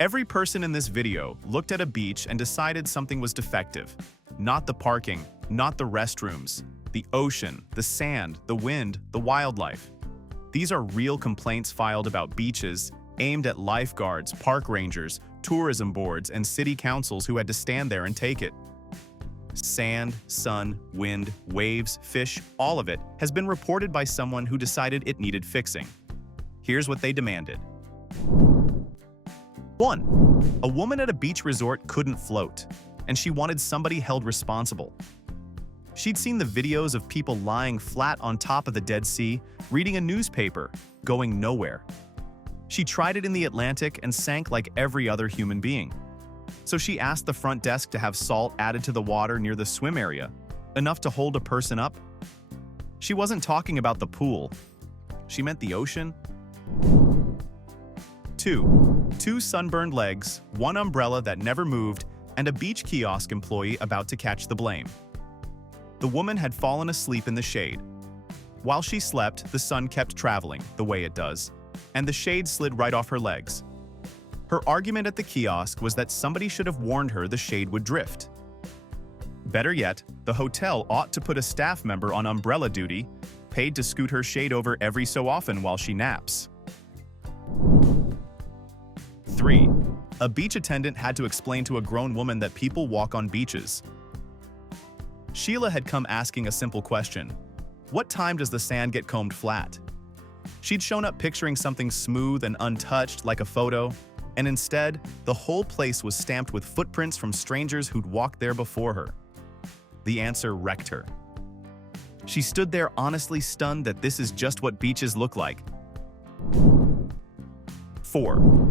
Every person in this video looked at a beach and decided something was defective. Not the parking, not the restrooms, the ocean, the sand, the wind, the wildlife. These are real complaints filed about beaches, aimed at lifeguards, park rangers, tourism boards, and city councils who had to stand there and take it. Sand, sun, wind, waves, fish, all of it has been reported by someone who decided it needed fixing. Here's what they demanded. 1. A woman at a beach resort couldn't float, and she wanted somebody held responsible. She'd seen the videos of people lying flat on top of the Dead Sea, reading a newspaper, going nowhere. She tried it in the Atlantic and sank like every other human being. So she asked the front desk to have salt added to the water near the swim area, enough to hold a person up. She wasn't talking about the pool. She meant the ocean. 2 sunburned legs, 1 umbrella that never moved, and a beach kiosk employee about to catch the blame. The woman had fallen asleep in the shade. While she slept, the sun kept traveling, the way it does, and the shade slid right off her legs. Her argument at the kiosk was that somebody should have warned her the shade would drift. Better yet, the hotel ought to put a staff member on umbrella duty, paid to scoot her shade over every so often while she naps. 3. A beach attendant had to explain to a grown woman that people walk on beaches. Sheila had come asking a simple question. What time does the sand get combed flat? She'd shown up picturing something smooth and untouched like a photo, and instead, the whole place was stamped with footprints from strangers who'd walked there before her. The answer wrecked her. She stood there honestly stunned that this is just what beaches look like. 4.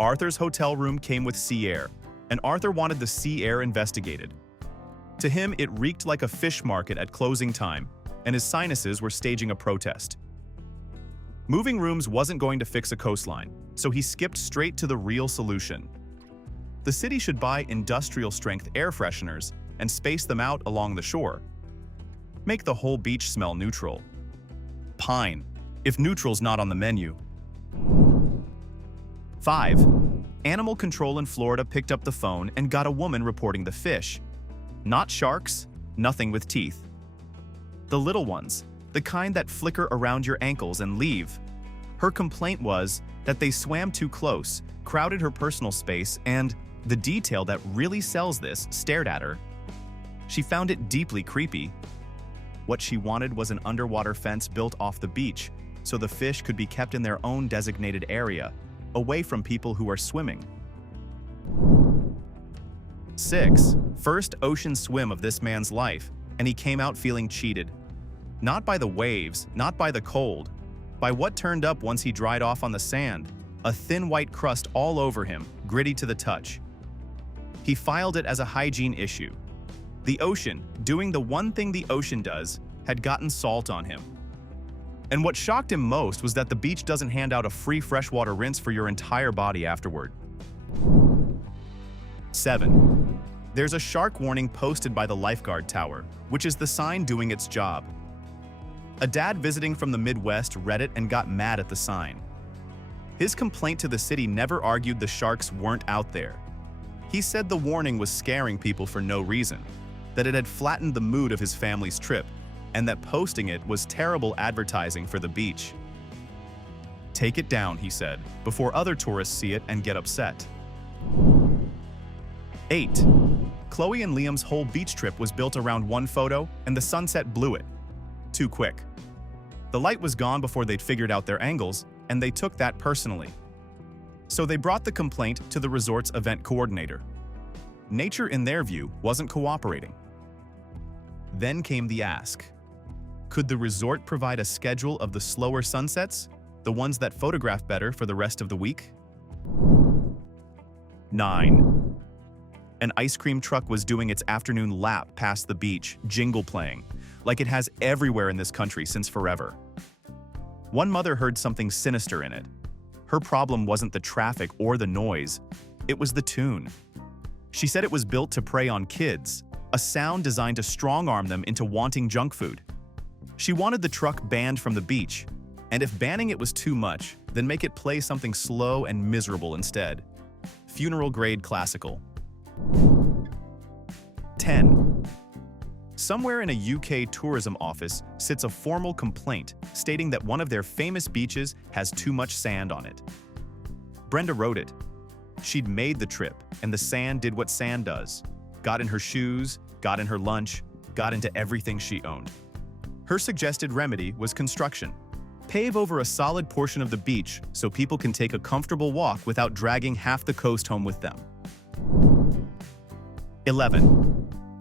Arthur's hotel room came with sea air, and Arthur wanted the sea air investigated. To him, it reeked like a fish market at closing time, and his sinuses were staging a protest. Moving rooms wasn't going to fix a coastline, so he skipped straight to the real solution. The city should buy industrial-strength air fresheners and space them out along the shore. Make the whole beach smell neutral. Pine, if neutral's not on the menu. 5. Animal control in Florida picked up the phone and got a woman reporting the fish. Not sharks, nothing with teeth. The little ones, the kind that flicker around your ankles and leave. Her complaint was that they swam too close, crowded her personal space, and the detail that really sells this stared at her. She found it deeply creepy. What she wanted was an underwater fence built off the beach, so the fish could be kept in their own designated area, away from people who are swimming. 6. First ocean swim of this man's life, and he came out feeling cheated. Not by the waves, not by the cold, by what turned up once he dried off on the sand, a thin white crust all over him, gritty to the touch. He filed it as a hygiene issue. The ocean, doing the one thing the ocean does, had gotten salt on him. And what shocked him most was that the beach doesn't hand out a free freshwater rinse for your entire body afterward. 7. There's a shark warning posted by the lifeguard tower, which is the sign doing its job. A dad visiting from the Midwest read it and got mad at the sign. His complaint to the city never argued the sharks weren't out there. He said the warning was scaring people for no reason, that it had flattened the mood of his family's trip, and that posting it was terrible advertising for the beach. Take it down, he said, before other tourists see it and get upset. 8. Chloe and Liam's whole beach trip was built around one photo, and the sunset blew it. Too quick. The light was gone before they'd figured out their angles, and they took that personally. So they brought the complaint to the resort's event coordinator. Nature, in their view, wasn't cooperating. Then came the ask. Could the resort provide a schedule of the slower sunsets, the ones that photograph better for the rest of the week? 9. An ice cream truck was doing its afternoon lap past the beach, jingle playing, like it has everywhere in this country since forever. One mother heard something sinister in it. Her problem wasn't the traffic or the noise, it was the tune. She said it was built to prey on kids, a sound designed to strong-arm them into wanting junk food. She wanted the truck banned from the beach, and if banning it was too much, then make it play something slow and miserable instead. funeral-grade classical. 10. Somewhere in a UK tourism office sits a formal complaint stating that one of their famous beaches has too much sand on it. Brenda wrote it. She'd made the trip, and the sand did what sand does. Got in her shoes, got in her lunch, got into everything she owned. Her suggested remedy was construction. Pave over a solid portion of the beach so people can take a comfortable walk without dragging half the coast home with them. 11.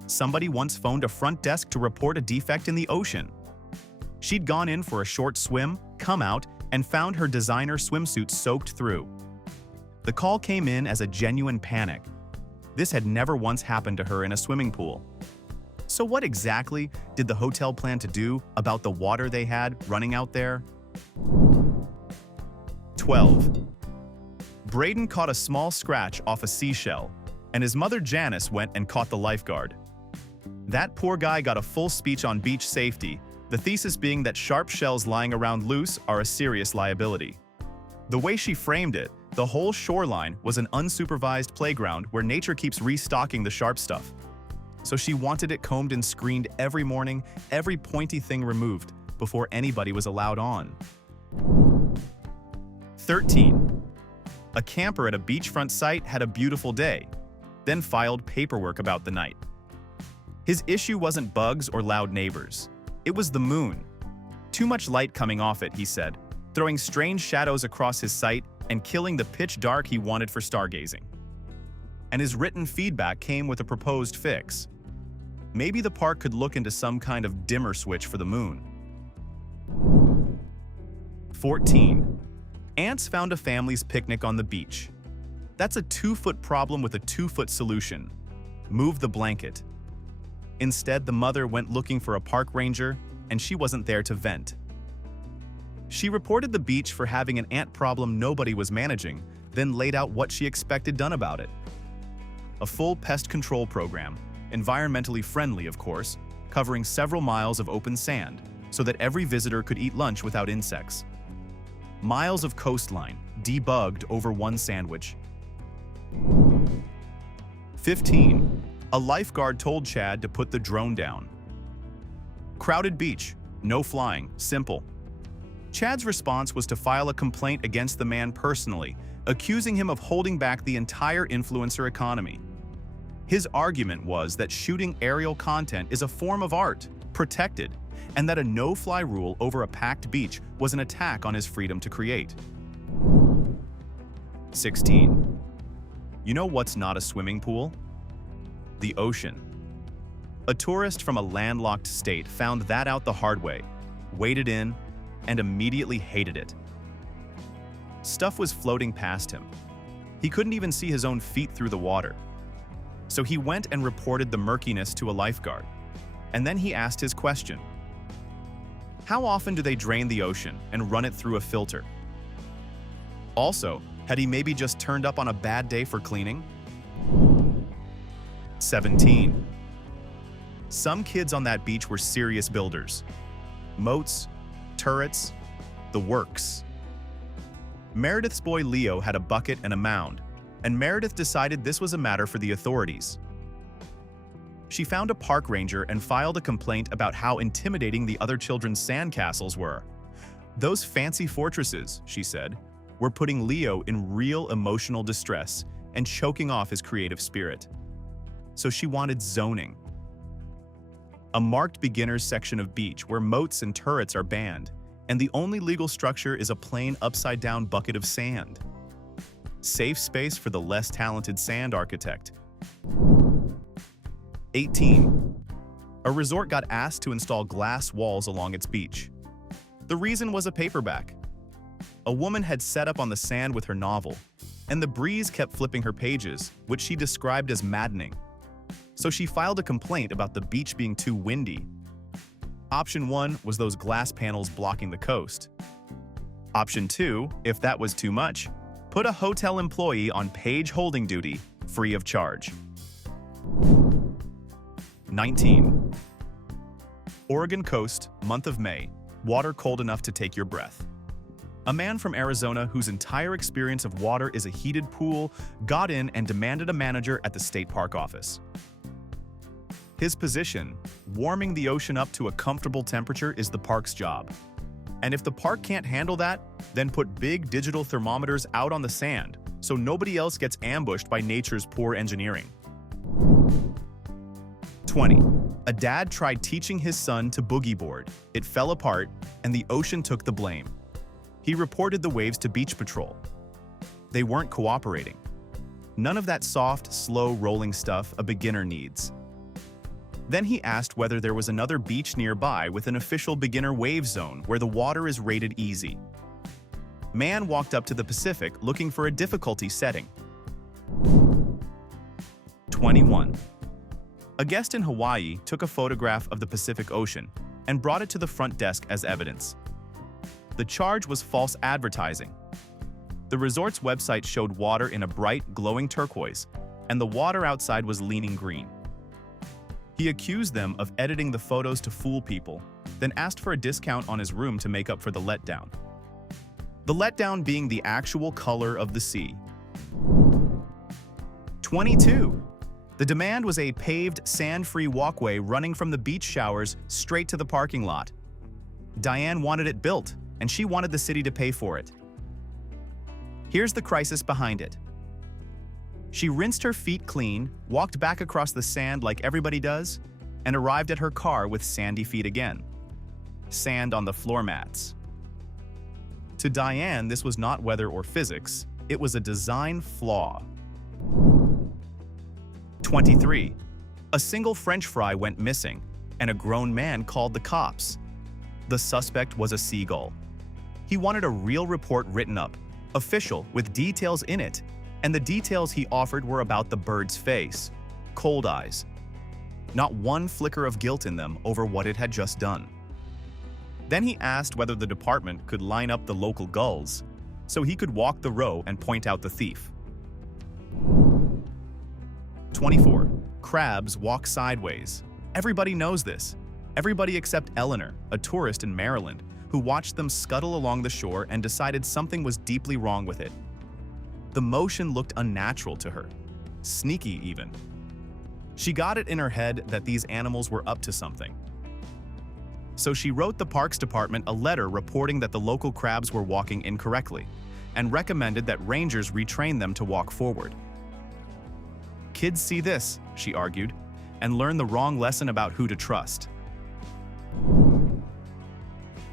Somebody once phoned a front desk to report a defect in the ocean. She'd gone in for a short swim, come out, and found her designer swimsuit soaked through. The call came in as a genuine panic. This had never once happened to her in a swimming pool. So what exactly did the hotel plan to do about the water they had running out there? 12. Braden caught a small scratch off a seashell, and his mother Janice went and caught the lifeguard. That poor guy got a full speech on beach safety, the thesis being that sharp shells lying around loose are a serious liability. The way she framed it, the whole shoreline was an unsupervised playground where nature keeps restocking the sharp stuff. So she wanted it combed and screened every morning, every pointy thing removed, before anybody was allowed on. 13. A camper at a beachfront site had a beautiful day, then filed paperwork about the night. His issue wasn't bugs or loud neighbors. It was the moon. Too much light coming off it, he said, throwing strange shadows across his site and killing the pitch dark he wanted for stargazing. And his written feedback came with a proposed fix. Maybe the park could look into some kind of dimmer switch for the moon. 14. Ants found a family's picnic on the beach. That's a 2-foot problem with a 2-foot solution. Move the blanket. Instead, the mother went looking for a park ranger, and she wasn't there to vent. She reported the beach for having an ant problem nobody was managing, then laid out what she expected done about it. A full pest control program, environmentally friendly, of course, covering several miles of open sand, so that every visitor could eat lunch without insects. Miles of coastline, debugged over one sandwich. 15. A lifeguard told Chad to put the drone down. Crowded beach, no flying, simple. Chad's response was to file a complaint against the man personally, accusing him of holding back the entire influencer economy. His argument was that shooting aerial content is a form of art, protected, and that a no-fly rule over a packed beach was an attack on his freedom to create. 16. You know what's not a swimming pool? The ocean. A tourist from a landlocked state found that out the hard way, waded in, and immediately hated it. Stuff was floating past him. He couldn't even see his own feet through the water. So he went and reported the murkiness to a lifeguard. And then he asked his question. How often do they drain the ocean and run it through a filter? Also, had he maybe just turned up on a bad day for cleaning? 17. Some kids on that beach were serious builders. Moats, turrets, the works. Meredith's boy Leo had a bucket and a mound, and Meredith decided this was a matter for the authorities. She found a park ranger and filed a complaint about how intimidating the other children's sandcastles were. Those fancy fortresses, she said, were putting Leo in real emotional distress and choking off his creative spirit. So she wanted zoning. A marked beginners section of beach where moats and turrets are banned, and the only legal structure is a plain upside-down bucket of sand. Safe space for the less talented sand architect. 18. A resort got asked to install glass walls along its beach. The reason was a paperback. A woman had set up on the sand with her novel, and the breeze kept flipping her pages, which she described as maddening. So she filed a complaint about the beach being too windy. Option 1 was those glass panels blocking the coast. Option 2, if that was too much, put a hotel employee on page holding duty, free of charge. 19. Oregon coast, month of May, water cold enough to take your breath. A man from Arizona whose entire experience of water is a heated pool got in and demanded a manager at the state park office. His position, warming the ocean up to a comfortable temperature, is the park's job. And if the park can't handle that, then put big digital thermometers out on the sand so nobody else gets ambushed by nature's poor engineering. 20. A dad tried teaching his son to boogie board. It fell apart, and the ocean took the blame. He reported the waves to Beach Patrol. They weren't cooperating. None of that soft, slow rolling stuff a beginner needs. Then he asked whether there was another beach nearby with an official beginner wave zone where the water is rated easy. Man walked up to the Pacific looking for a difficulty setting. 21. A guest in Hawaii took a photograph of the Pacific Ocean and brought it to the front desk as evidence. The charge was false advertising. The resort's website showed water in a bright, glowing turquoise, and the water outside was leaning green. He accused them of editing the photos to fool people, then asked for a discount on his room to make up for the letdown. The letdown being the actual color of the sea. 22. The demand was a paved, sand-free walkway running from the beach showers straight to the parking lot. Diane wanted it built, and she wanted the city to pay for it. Here's the crisis behind it. She rinsed her feet clean, walked back across the sand like everybody does, and arrived at her car with sandy feet again. Sand on the floor mats. To Diane, this was not weather or physics, it was a design flaw. 23. A single French fry went missing, and a grown man called the cops. The suspect was a seagull. He wanted a real report written up, official, with details in it, and the details he offered were about the bird's face, cold eyes. Not one flicker of guilt in them over what it had just done. Then he asked whether the department could line up the local gulls so he could walk the row and point out the thief. 24. Crabs walk sideways. Everybody knows this. Everybody except Eleanor, a tourist in Maryland, who watched them scuttle along the shore and decided something was deeply wrong with it. The motion looked unnatural to her, sneaky even. She got it in her head that these animals were up to something. So she wrote the Parks Department a letter reporting that the local crabs were walking incorrectly and recommended that rangers retrain them to walk forward. Kids see this, she argued, and learn the wrong lesson about who to trust.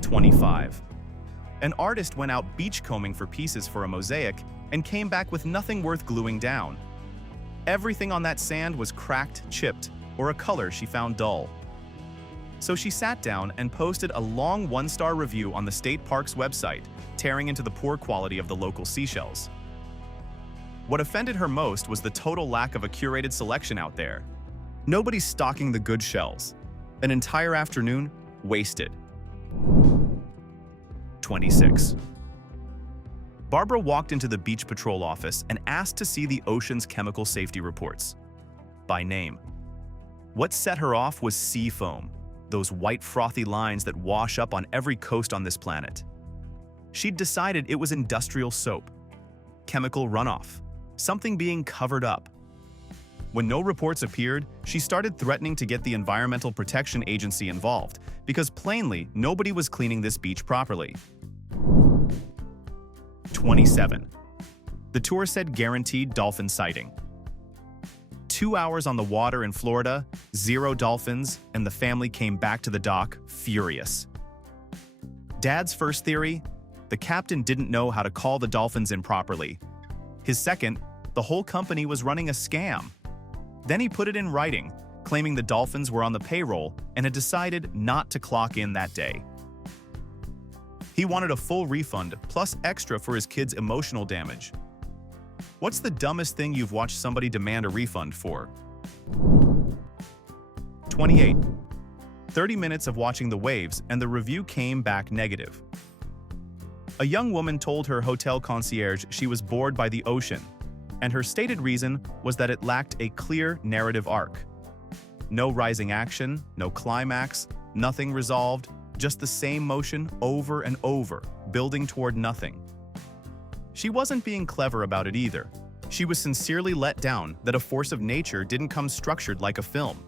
25. An artist went out beachcombing for pieces for a mosaic and came back with nothing worth gluing down. Everything on that sand was cracked, chipped, or a color she found dull. So she sat down and posted a long one-star review on the state park's website, tearing into the poor quality of the local seashells. What offended her most was the total lack of a curated selection out there. Nobody's stocking the good shells. An entire afternoon wasted. 26. Barbara walked into the Beach Patrol office and asked to see the ocean's chemical safety reports. By name. What set her off was sea foam, those white frothy lines that wash up on every coast on this planet. She'd decided it was industrial soap, chemical runoff, something being covered up. When no reports appeared, she started threatening to get the Environmental Protection Agency involved because plainly nobody was cleaning this beach properly. 27. The tour said guaranteed dolphin sighting. 2 hours on the water in Florida, 0 dolphins, and the family came back to the dock furious. Dad's first theory: the captain didn't know how to call the dolphins in properly. His second: the whole company was running a scam. Then he put it in writing, claiming the dolphins were on the payroll and had decided not to clock in that day. He wanted a full refund plus extra for his kids' emotional damage. What's the dumbest thing you've watched somebody demand a refund for? 28. 30 minutes of watching the waves and the review came back negative. A young woman told her hotel concierge she was bored by the ocean, and her stated reason was that it lacked a clear narrative arc. No rising action, no climax, nothing resolved, Just the same motion over and over, building toward nothing. She wasn't being clever about it either. She was sincerely let down that a force of nature didn't come structured like a film.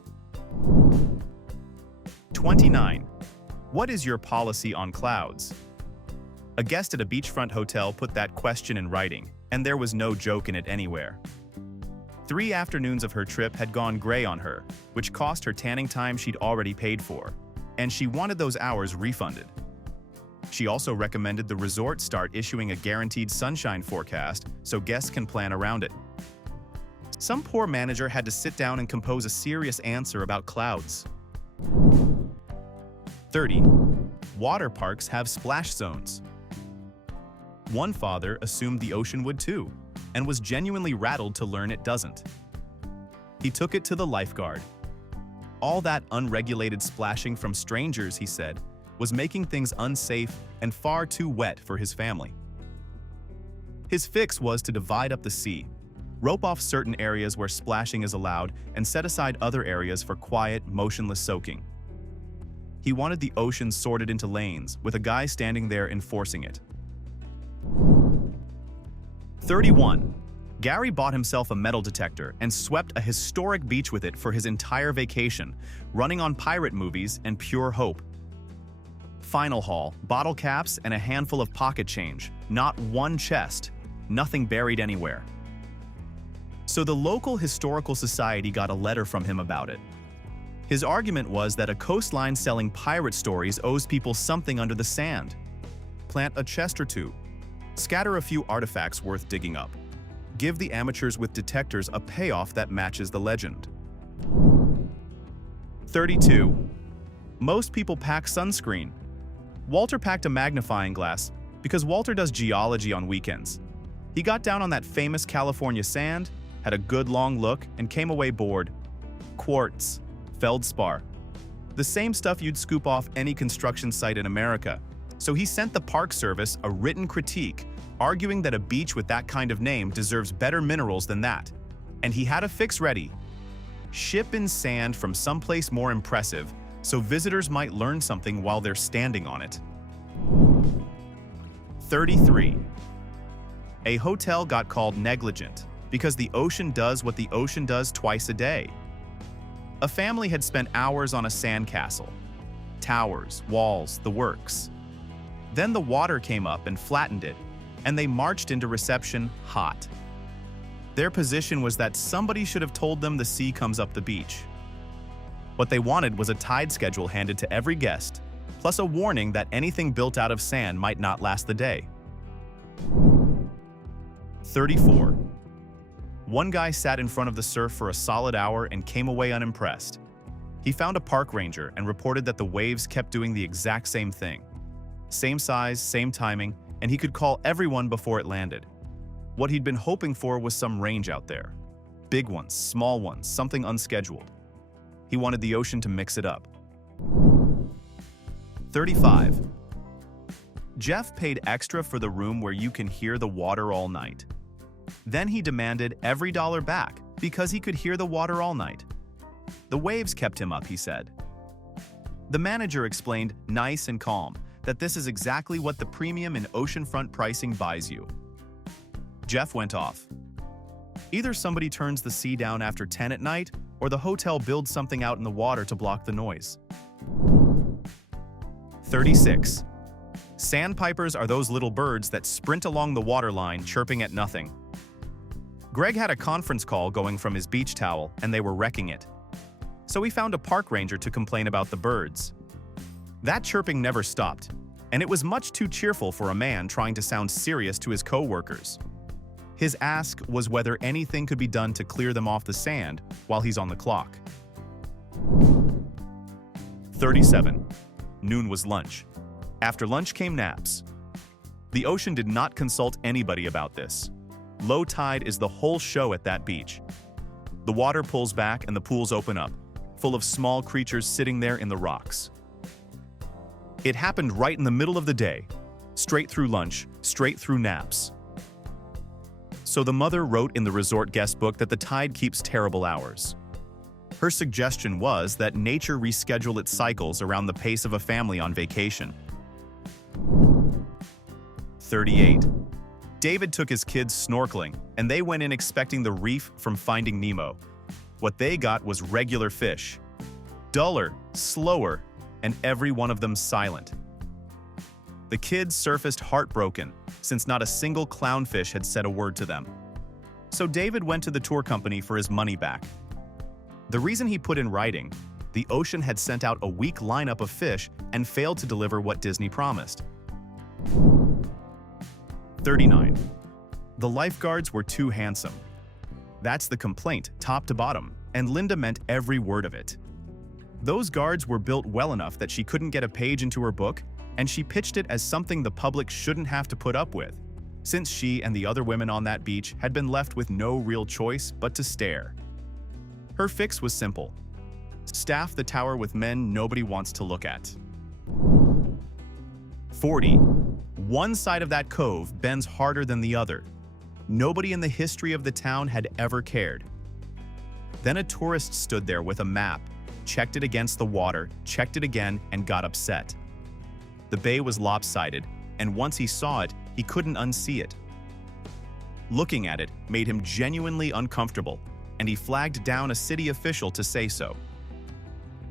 29. What is your policy on clouds? A guest at a beachfront hotel put that question in writing, and there was no joke in it anywhere. 3 afternoons of her trip had gone gray on her, which cost her tanning time she'd already paid for, and she wanted those hours refunded. She also recommended the resort start issuing a guaranteed sunshine forecast so guests can plan around it. Some poor manager had to sit down and compose a serious answer about clouds. 30. Water parks have splash zones. One father assumed the ocean would too, and was genuinely rattled to learn it doesn't. He took it to the lifeguard. All that unregulated splashing from strangers, he said, was making things unsafe and far too wet for his family. His fix was to divide up the sea, rope off certain areas where splashing is allowed, and set aside other areas for quiet, motionless soaking. He wanted the ocean sorted into lanes, with a guy standing there enforcing it. 31. Gary bought himself a metal detector and swept a historic beach with it for his entire vacation, running on pirate movies and pure hope. Final haul, bottle caps and a handful of pocket change, not one chest, nothing buried anywhere. So the local historical society got a letter from him about it. His argument was that a coastline selling pirate stories owes people something under the sand. Plant a chest or two. Scatter a few artifacts worth digging up. Give the amateurs with detectors a payoff that matches the legend. 32. Most people pack sunscreen. Walter packed a magnifying glass because Walter does geology on weekends. He got down on that famous California sand, had a good long look, and came away bored. Quartz. Feldspar. The same stuff you'd scoop off any construction site in America. So he sent the Park Service a written critique, arguing that a beach with that kind of name deserves better minerals than that. And he had a fix ready. Ship in sand from someplace more impressive, so visitors might learn something while they're standing on it. 33. A hotel got called negligent because the ocean does what the ocean does twice a day. A family had spent hours on a sandcastle. Towers, walls, the works. Then the water came up and flattened it, and they marched into reception hot. Their position was that somebody should have told them the sea comes up the beach. What they wanted was a tide schedule handed to every guest, plus a warning that anything built out of sand might not last the day. 34. One guy sat in front of the surf for a solid hour and came away unimpressed. He found a park ranger and reported that the waves kept doing the exact same thing. Same size, same timing, and he could call everyone before it landed. What he'd been hoping for was some range out there. Big ones, small ones, something unscheduled. He wanted the ocean to mix it up. 35. Jeff paid extra for the room where you can hear the water all night. Then he demanded every dollar back because he could hear the water all night. The waves kept him up, he said. The manager explained, nice and calm, that this is exactly what the premium in oceanfront pricing buys you. Jeff went off. Either somebody turns the sea down after 10 at night, or the hotel builds something out in the water to block the noise. 36. Sandpipers are those little birds that sprint along the waterline chirping at nothing. Greg had a conference call going from his beach towel, and they were wrecking it. So he found a park ranger to complain about the birds. That chirping never stopped, and it was much too cheerful for a man trying to sound serious to his co-workers. His ask was whether anything could be done to clear them off the sand while he's on the clock. 37. Noon was lunch. After lunch came naps. The ocean did not consult anybody about this. Low tide is the whole show at that beach. The water pulls back and the pools open up, full of small creatures sitting there in the rocks. It happened right in the middle of the day, straight through lunch, straight through naps. So the mother wrote in the resort guest book that the tide keeps terrible hours. Her suggestion was that nature reschedule its cycles around the pace of a family on vacation. 38. David took his kids snorkeling, and they went in expecting the reef from Finding Nemo. What they got was regular fish. Duller, slower, and every one of them silent. The kids surfaced heartbroken, since not a single clownfish had said a word to them. So David went to the tour company for his money back. The reason he put in writing, the ocean had sent out a weak lineup of fish and failed to deliver what Disney promised. 39. The lifeguards were too handsome. That's the complaint, top to bottom, and Linda meant every word of it. Those guards were built well enough that she couldn't get a page into her book, and she pitched it as something the public shouldn't have to put up with, since she and the other women on that beach had been left with no real choice but to stare. Her fix was simple: staff the tower with men nobody wants to look at. 40. One side of that cove bends harder than the other. Nobody in the history of the town had ever cared. Then a tourist stood there with a map, checked it against the water, checked it again, and got upset. The bay was lopsided, and once he saw it, he couldn't unsee it. Looking at it made him genuinely uncomfortable, and he flagged down a city official to say so.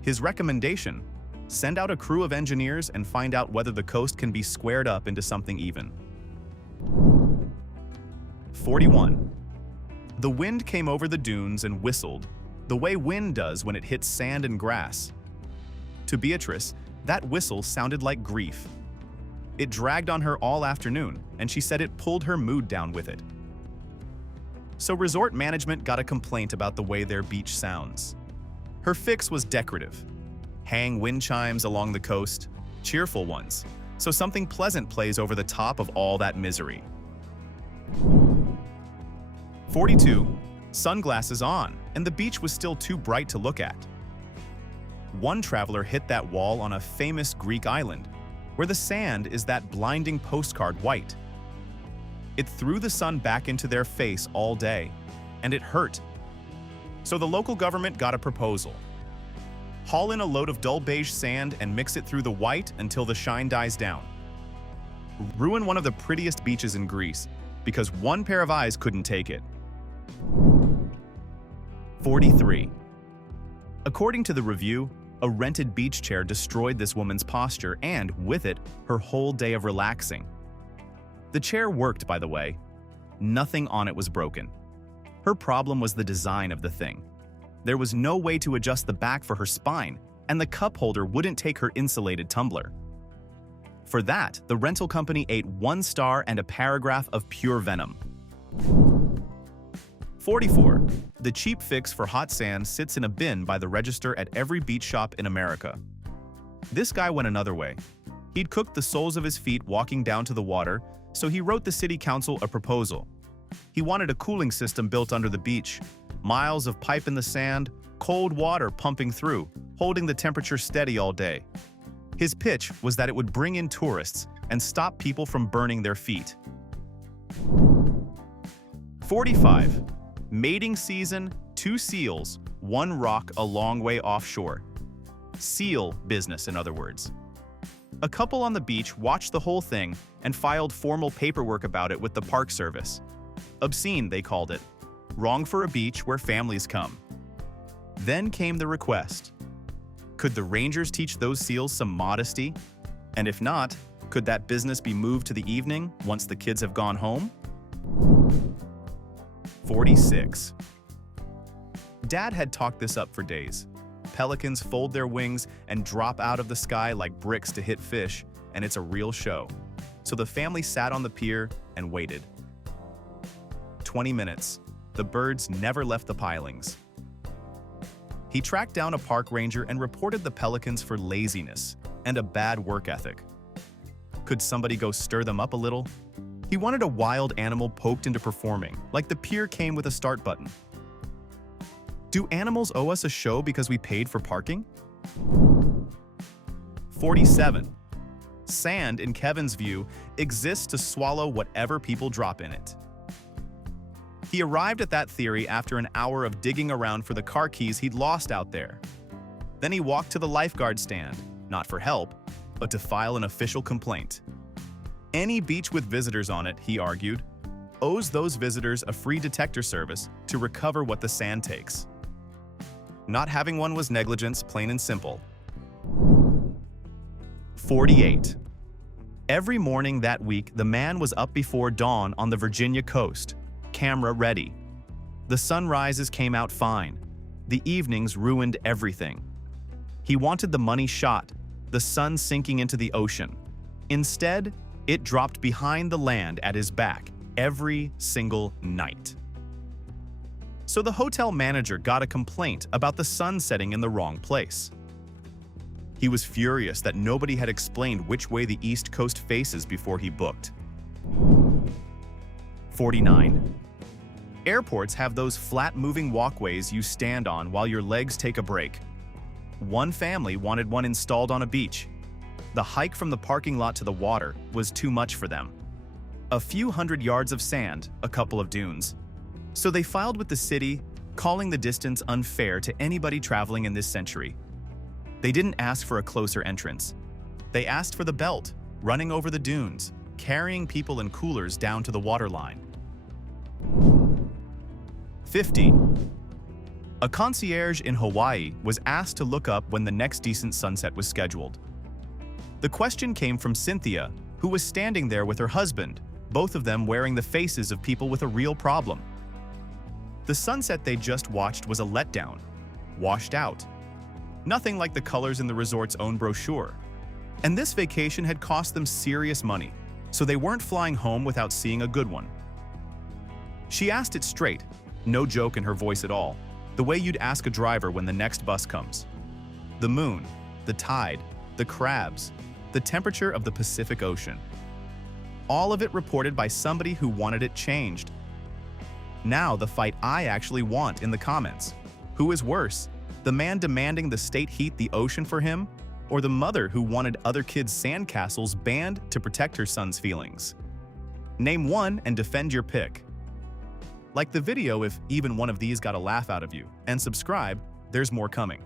His recommendation: send out a crew of engineers and find out whether the coast can be squared up into something even. 41. The wind came over the dunes and whistled, the way wind does when it hits sand and grass. To Beatrice, that whistle sounded like grief. It dragged on her all afternoon, and she said it pulled her mood down with it. So resort management got a complaint about the way their beach sounds. Her fix was decorative. Hang wind chimes along the coast, cheerful ones, so something pleasant plays over the top of all that misery. 42. Sunglasses on, and the beach was still too bright to look at. One traveler hit that wall on a famous Greek island, where the sand is that blinding postcard white. It threw the sun back into their face all day, and it hurt. So the local government got a proposal. Haul in a load of dull beige sand and mix it through the white until the shine dies down. Ruin one of the prettiest beaches in Greece, because one pair of eyes couldn't take it. 43. According to the review, a rented beach chair destroyed this woman's posture and, with it, her whole day of relaxing. The chair worked, by the way. Nothing on it was broken. Her problem was the design of the thing. There was no way to adjust the back for her spine, and the cup holder wouldn't take her insulated tumbler. For that, the rental company ate 1 star and a paragraph of pure venom. 44. The cheap fix for hot sand sits in a bin by the register at every beach shop in America. This guy went another way. He'd cooked the soles of his feet walking down to the water, so he wrote the city council a proposal. He wanted a cooling system built under the beach, miles of pipe in the sand, cold water pumping through, holding the temperature steady all day. His pitch was that it would bring in tourists and stop people from burning their feet. 45. Mating season, 2 seals, 1 rock a long way offshore. Seal business, in other words. A couple on the beach watched the whole thing and filed formal paperwork about it with the Park Service. Obscene, they called it. Wrong for a beach where families come. Then came the request. Could the rangers teach those seals some modesty? And if not, could that business be moved to the evening once the kids have gone home? 46. Dad had talked this up for days. Pelicans fold their wings and drop out of the sky like bricks to hit fish, and it's a real show. So the family sat on the pier and waited. 20 minutes. The birds never left the pilings. He tracked down a park ranger and reported the pelicans for laziness and a bad work ethic. Could somebody go stir them up a little? He wanted a wild animal poked into performing, like the pier came with a start button. Do animals owe us a show because we paid for parking? 47. Sand, in Kevin's view, exists to swallow whatever people drop in it. He arrived at that theory after an hour of digging around for the car keys he'd lost out there. Then he walked to the lifeguard stand, not for help, but to file an official complaint. Any beach with visitors on it, he argued, owes those visitors a free detector service to recover what the sand takes. Not having one was negligence, plain and simple. 48. Every morning that week, the man was up before dawn on the Virginia coast, camera ready. The sunrises came out fine. The evenings ruined everything. He wanted the money shot, the sun sinking into the ocean. Instead, it dropped behind the land at his back every single night. So the hotel manager got a complaint about the sun setting in the wrong place. He was furious that nobody had explained which way the East Coast faces before he booked. 49. Airports have those flat moving walkways you stand on while your legs take a break. One family wanted one installed on a beach. The hike from the parking lot to the water was too much for them. A few hundred yards of sand, a couple of dunes. So they filed with the city, calling the distance unfair to anybody traveling in this century. They didn't ask for a closer entrance. They asked for the belt, running over the dunes, carrying people in coolers down to the waterline. 50. A concierge in Hawaii was asked to look up when the next decent sunset was scheduled. The question came from Cynthia, who was standing there with her husband, both of them wearing the faces of people with a real problem. The sunset they just watched was a letdown, washed out. Nothing like the colors in the resort's own brochure. And this vacation had cost them serious money, so they weren't flying home without seeing a good one. She asked it straight, no joke in her voice at all, the way you'd ask a driver when the next bus comes. The moon, the tide, the crabs, the temperature of the Pacific Ocean. All of it reported by somebody who wanted it changed. Now the fight I actually want in the comments. Who is worse, the man demanding the state heat the ocean for him, or the mother who wanted other kids' sandcastles banned to protect her son's feelings? Name one and defend your pick. Like the video if even one of these got a laugh out of you, and subscribe, there's more coming.